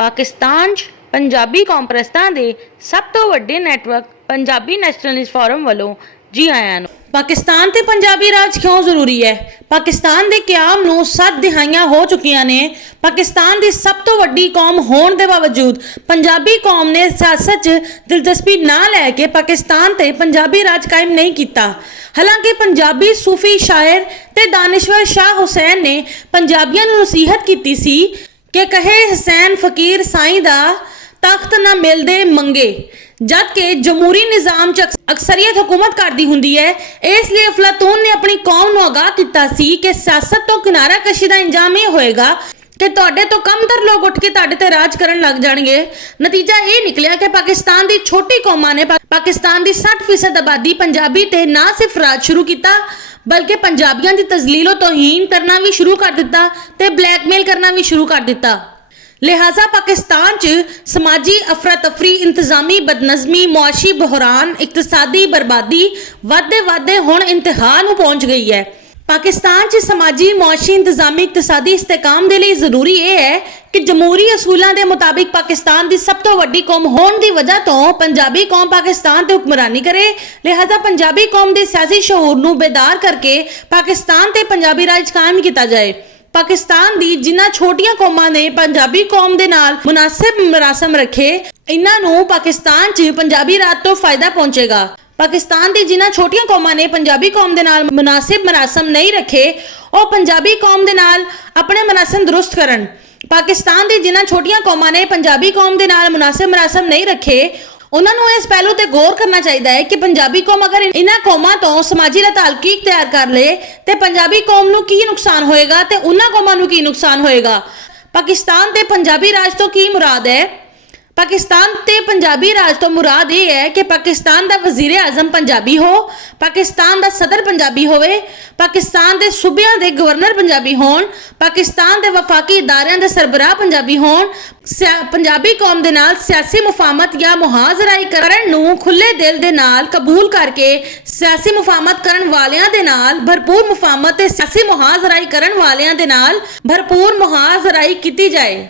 पाकिस्तान 'ਚ पंजाबी कॉन्फ्रेंसां ਦੇ ਸਭ ਤੋਂ ਵੱਡੇ ਨੈਟਵਰਕ पंजाबी नैशनलिस्ट फोरम ਵੱਲੋਂ जी आयां ਨੂੰ। पाकिस्तान ते पंजाबी राज क्यों जरूरी है? पाकिस्तान के क्याम नूं 7 दिहाइयां हो चुकियां ने। पाकिस्तान की सब तो वड्डी कौम होने के बावजूद पंजाबी कौम ने सियासत च दिलचस्पी ना लैके पाकिस्तान ते पंजाबी राज कायम नहीं किया। हालांकि पंजाबी सूफी शायर ते दानिश्वर शाह हुसैन ने पंजाबियों नूं नसीहत की सी कि कहे हुसैन फकीर साईं दा तख्त ना मिलदे मंगे, जबकि जमहूरी निज़ाम च अक्सरियत हुकूमत करती हुंदी है। इसलिए अफलातून ने अपनी कौम नूं आगाह किया सी कि सियासत तो किनारा कशी का इंजाम यह होएगा कि तुहाडे तो कमतर लोग उठ के तुहाडे ते राज करन लग जाणगे। नतीजा ये निकलिया कि पाकिस्तान की छोटी कौमां ने पाकिस्तान की 60% आबादी पंजाबी ते ना सिर्फ राज शुरू किया बल्कि पंजाबियों की तजलीलो तौहीन करना भी शुरू कर दिता ते ब्लैकमेल करना भी शुरू कर दिता। लिहाजा पाकिस्तान च समाजी अफरा तफरी, इंतजामी बदनज़मी, मुआशी बहरान, इकतसादी बर्बादी वादे हुण इंतहा नूं पहुंच गई है। पाकिस्तान च समाजी, मुआशी, इंतजामी, इकतसादी इस्तेकाम दे लई जरूरी यह है कि जमहूरी असूलों के मुताबिक पाकिस्तान की सब तो वड्डी कौम होने की वजह तो पंजाबी कौम पाकिस्तान ते हुक्मरानी करे। लिहाजा पंजाबी कौम के सियासी शऊर नूं बेदार करके पाकिस्तान ते पंजाबी राज कायम किया जाए। पाकिस्तान दी जिन्हां छोटियां कौमां ने पंजाबी कौम दे नाल मुनासिब मरासम रखे, इन्हां नूं पाकिस्तान च पंजाबी राज तो फायदा पहुंचेगा। पाकिस्तान दी जिन्हां छोटियां कौमां ने पंजाबी कौम दे नाल मुनासिब मरासम नहीं रखे, और पंजाबी कौम दे नाल अपने मरासम दुरुस्त करन। पाकिस्तान दी जिन्हां छोटियां कौमां ने पंजाबी कौम दे नाल मुनासिब मरासम नहीं रखे, उन्होंने इस पहलू ते गौर करना चाहिए है कि पंजाबी कौम अगर इन्हां कौमां तो समाजी ताल्लुक तैयार कर ले तो पंजाबी कौम नूं की नुकसान होएगा ते उन्हां कौमां नूं की नुकसान होएगा। पाकिस्तान ते पंजाबी राज तो की मुराद है? पाकिस्तान ते पंजाबी राज तो मुराद ये है कि पाकिस्तान दा वजीर आजम पंजाबी हो, पाकिस्तान दा सदर पंजाबी होवे, पाकिस्तान दे सूबियां दे गवर्नर पंजाबी होण, पाकिस्तान दे वफाकी इदारियां दे सरबराह पंजाबी होण। पंजाबी कौम दे नाल सियासी मुफाहमत या मुहाजराई करन नूं खुले दिल दे नाल कबूल करके सियासी मुफाहमत करन वालियां दे नाल भरपूर मुफाहमत ते सियासी मुहाजराई करन वालियां दे नाल भरपूर मुहाजराई कीती जाए।